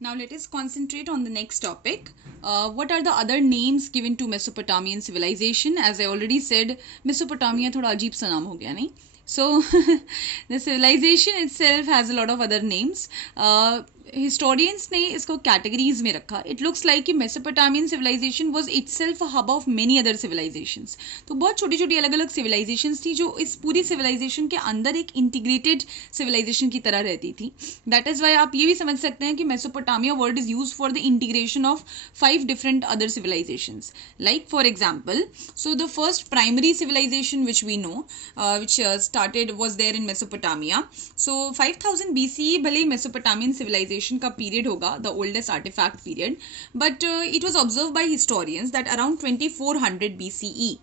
Now let us concentrate on the next topic. What are the other names given to Mesopotamian civilization? As I already said, Mesopotamia थोड़ा अजीब सा नाम हो गया नहीं? So the civilization itself has a lot of other names. Historians ने इसको categories में रखा. It looks like कि Mesopotamian civilization was itself a hub of many other civilizations. तो बहुत छोटी छोटी अलग अलग civilizations थी जो इस पूरी civilization के अंदर एक integrated civilization की तरह रहती थी. That is why आप ये भी समझ सकते हैं कि Mesopotamia word is used for the integration of 5 different other civilizations. Like for example, so the first primary civilization which we know, which started was there in Mesopotamia. So 5000 BCE भले ही Mesopotamian civilization का period होगा, the oldest artifact period, but it was observed by historians that around 2400 BCE,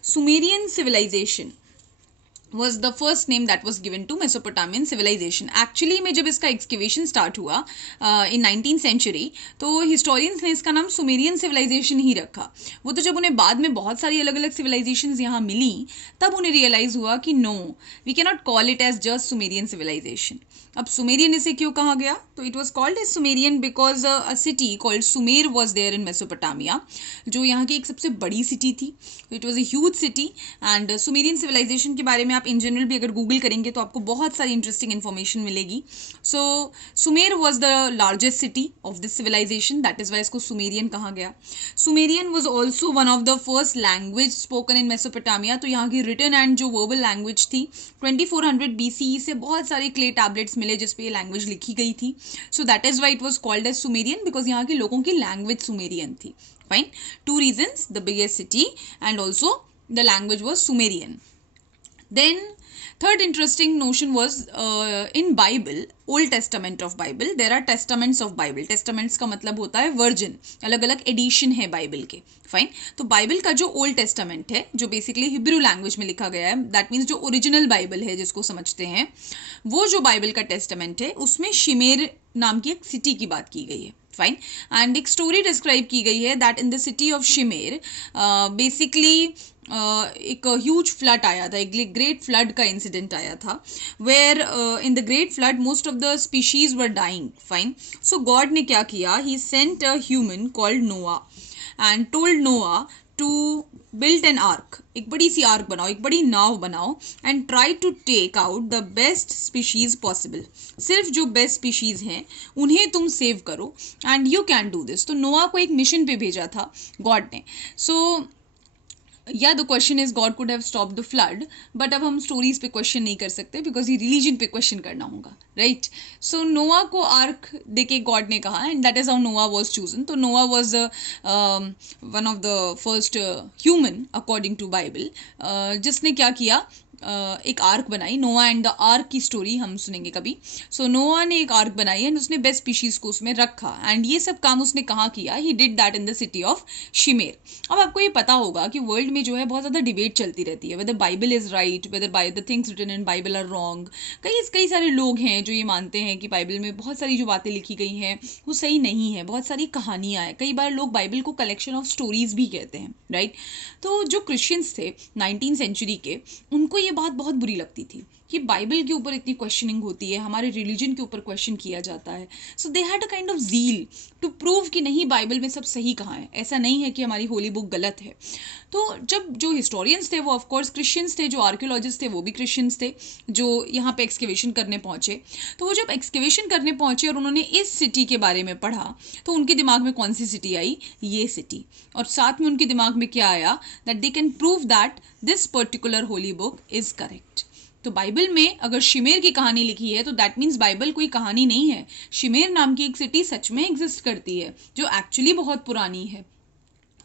Sumerian civilization was the first name that was given to Mesopotamian civilization. Actually में जब इसका excavation start हुआ in 19th century, तो historians ने इसका नाम Sumerian civilization ही रखा. वो तो जब उन्हें बाद में बहुत सारी अलग अलग civilizations यहाँ मिली, तब उन्हें realize हुआ कि no, we cannot call it as just Sumerian civilization. अब Sumerian इसे क्यों कहा गया? तो it was called as Sumerian because a city called Sumer was there in Mesopotamia, जो यहाँ की एक सबसे बड़ी city थी. It was a huge city and Sumerian civilization के बारे में आप in general भी अगर Google करेंगे तो आपको बहुत सारी interesting information मिलेगी. So Sumer was the largest city of this civilization, that is why इसको Sumerian कहा गया. Sumerian was also one of the first language spoken in Mesopotamia. तो यहाँ की written and जो verbal language थी 2400 BCE से बहुत सारे clay tablets मिले जिस पे ये लैंग्वेज लिखी गई थी. So that is why it was called as Sumerian, because यहाँ के लोगों की लैंग्वेज सुमेरियन थी. Fine. 2 reasons, the biggest city and also the language was Sumerian. Then third interesting notion was in Bible, Old Testament of Bible, there are testaments of Bible. Testaments का मतलब होता है version, अलग अलग addition है Bible के. Fine. तो Bible का जो ओल्ड टेस्टामेंट है जो बेसिकली हिब्रू लैंग्वेज में लिखा गया है, दैट मीन्स जो ओरिजिनल बाइबल है जिसको समझते हैं, वो जो बाइबल का टेस्टामेंट है उसमें शिमेर नाम की एक सिटी की बात की गई है. फाइन. एंड एक स्टोरी डिस्क्राइब की गई है that in the city of Shimer basically एक ह्यूज फ्लड आया था, एक ग्रेट फ्लड का इंसिडेंट आया था, where in the great flood most of the species were dying. Fine. So God ने क्या किया, he sent a human called Noah and told Noah to build an ark. एक बड़ी सी आर्क बनाओ, एक बड़ी नाव बनाओ and try to take out the best species possible. सिर्फ जो बेस्ट स्पीशीज हैं उन्हें तुम सेव करो and you can do this. तो नोआ को एक मिशन पे भेजा था गॉड ने. सो या the question is God could have stop the flood, but अब हम स्टोरीज पे क्वेश्चन नहीं कर सकते बिकॉज ये रिलीजन पे क्वेश्चन करना होगा. राइट. सो नोआ को आर्क देके गॉड ने कहा and that is how Noah was chosen. तो Noah was one of the first human according to Bible, जिसने क्या किया, एक आर्क बनाई. नोआ एंड द आर्क की स्टोरी हम सुनेंगे कभी. सो नोआ ने एक आर्क बनाई एंड उसने बेस्ट स्पीशीज को उसमें रखा एंड ये सब काम उसने कहाँ किया, he did that in the city of Shimer. अब आपको ये पता होगा कि वर्ल्ड में जो है बहुत ज़्यादा डिबेट चलती रहती है, whether Bible is right, whether by the things written in Bible are wrong. कई सारे लोग हैं जो ये मानते हैं कि बाइबल में बहुत सारी जो बातें लिखी गई हैं वो सही नहीं है, बहुत सारी कहानियाँ हैं. कई बार लोग बाइबल को कलेक्शन ऑफ स्टोरीज भी कहते हैं. राइट. तो जो क्रिश्चियंस थे 19th सेंचुरी के, उनको ये बात बहुत बुरी लगती थी कि बाइबल के ऊपर इतनी क्वेश्चनिंग होती है, हमारे रिलीजन के ऊपर क्वेश्चन किया जाता है. So they had a kind of zeal to prove कि नहीं, बाइबल में सब सही कहाँ है, ऐसा नहीं है कि हमारी होली बुक गलत है. तो जब जो हिस्टोरियंस थे वो ऑफकोर्स क्रिश्चियंस थे, जो आर्कियोलॉजिस्ट थे वो भी क्रिश्चियंस थे, जो यहाँ पे एक्सकेवेशन करने पहुँचे. तो वो जब एक्सकेवेशन करने पहुँचे और उन्होंने इस सिटी के बारे में पढ़ा तो उनके दिमाग में कौन सी सिटी आई, ये सिटी. और साथ में उनके दिमाग में क्या आया, that they can prove that this particular Holi book is correct. तो बाइबल में अगर शिमेर की कहानी लिखी है तो दैट मीन्स बाइबल कोई कहानी नहीं है, शिमेर नाम की एक सिटी सच में एग्जिस्ट करती है जो एक्चुअली बहुत पुरानी है.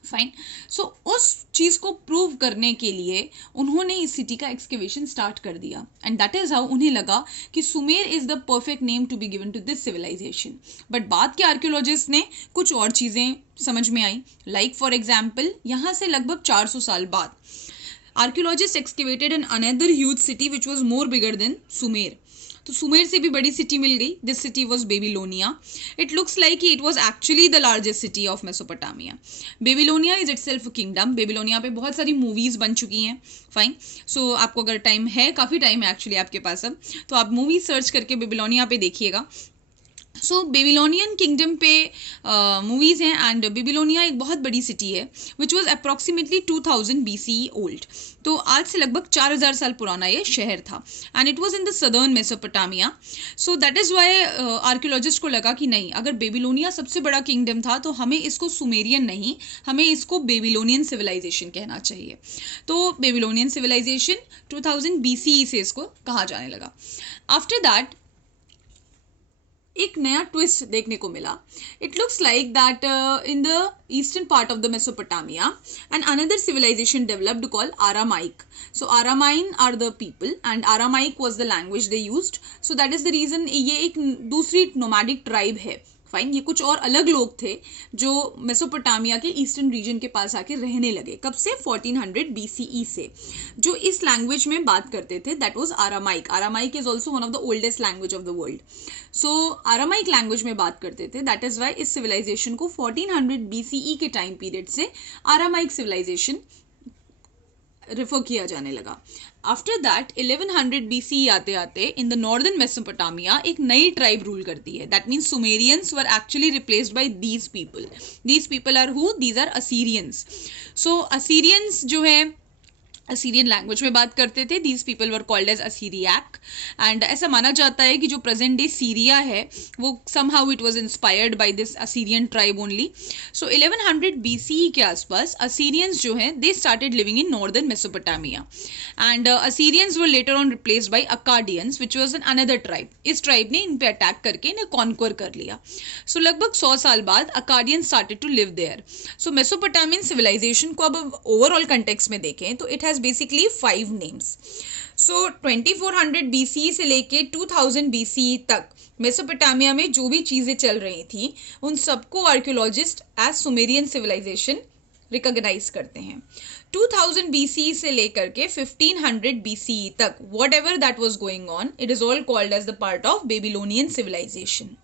फाइन. सो उस चीज को प्रूव करने के लिए उन्होंने इस सिटी का एक्सकेवेशन स्टार्ट कर दिया एंड दैट इज हाउ उन्हें लगा कि Sumer is the perfect name to be given to this civilisation. But बाद के आर्कियोलॉजिस्ट ने कुछ और चीजें समझ में आई. लाइक फॉर एग्जाम्पल, यहाँ से लगभग 400 साल बाद archaeologists excavated an another huge city which was more bigger than Sumer. तो सुमेर से भी बड़ी सिटी मिल गई. This city was Babylonia. It looks like it was actually the largest city of Mesopotamia. Babylonia is it self kingdom. Babylonia पे बहुत सारी movies बन चुकी हैं. फाइन. सो आपको अगर टाइम है, काफ़ी टाइम है एक्चुअली आपके पास अब, तो आप मूवी सर्च करके बेबीलोनिया पे देखिएगा. सो बेबीलोनियन किंगडम पे मूवीज़ हैं एंड बेबीलोनिया एक बहुत बड़ी सिटी है which was approximately 2000 BCE old. तो आज से लगभग 4000 साल पुराना ये शहर था and it was in the southern Mesopotamia. So that is why archaeologist को लगा कि नहीं, अगर बेबीलोनिया सबसे बड़ा किंगडम था तो हमें इसको सुमेरियन नहीं, हमें इसको बेबीलोनियन सिविलाइजेशन कहना चाहिए. तो बेबीलोनियन सिविलाइजेशन 2000 BCE से इसको कहा जाने लगा. आफ्टर दैट एक नया ट्विस्ट देखने को मिला. It looks like that in the eastern part of the Mesopotamia and another civilization developed called Aramaic. So Aramean are the people and Aramaic was the language they used. So that is the reason ये एक दूसरी nomadic tribe है. Fine, ये कुछ और अलग लोग थे जो मेसोपोटामिया के ईस्टर्न रीजन के पास आके रहने लगे. कब से? 1400 BCE से. जो इस लैंग्वेज में बात करते थे that was Aramaic. Aramaic is also one of the oldest language of the world. So Aramaic language में बात करते थे. दैट इज वाई इस सिविलाइजेशन को 1400 BCE के टाइम पीरियड से आरामाइक सिविलाइजेशन रेफर किया जाने लगा. आफ्टर दैट 1100 BCE आते आते इन द नॉर्दर्न मेसोपोटामिया एक नई ट्राइब रूल करती है. That means Sumerians were actually replaced by these people. These people are who? These are Assyrians. So Assyrians जो है असीरियन लैंग्वेज में बात करते थे. These people were called as Assyriac and ऐसा माना जाता है कि जो प्रेजेंट डे सीरिया है वो somehow it was inspired by this Assyrian tribe only. So 1100 BCE के आसपास असीरियंस जो हैं they started living in northern Mesopotamia and Assyrians were later on replaced by Akkadians which was an another tribe. इस tribe ने इन पे attack करके इन्हें कॉन्क्वर कर लिया. सो लगभग 100 साल बाद Akkadians started to live there. So Mesopotamian civilization को अब ओवरऑल कंटेक्स्ट में देखें तो it has basically 5 names. So 2400 BCE से लेके 2000 BCE तक मेसोपोटामिया में जो भी चीजें चल रही थी उन सबको archaeologist as Sumerian civilisation recognise करते हैं. 2000 BCE से लेकर के 1500 BCE तक whatever that was going on, it is all called as the part of Babylonian civilization.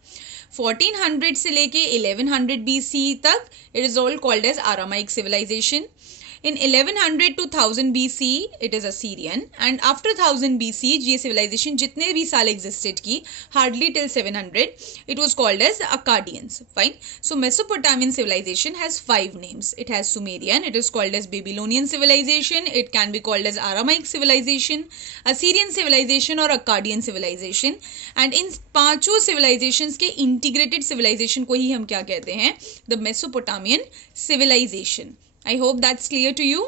1400 से लेके 1100 BCE तक it is all called as Aramaic civilization. In 1100 to 1000 BCE it is Assyrian and after 1000 BCE ये civilization जितने भी साल existed की hardly till 700 it was called as Akkadians. Fine. So Mesopotamian civilization has 5 names. It has Sumerian, it is called as Babylonian civilization, it can be called as Aramaic civilization, Assyrian civilization और Akkadian civilization. And इन पांचों civilizations के integrated civilization को ही हम क्या कहते हैं? The Mesopotamian civilization. I hope that's clear to you.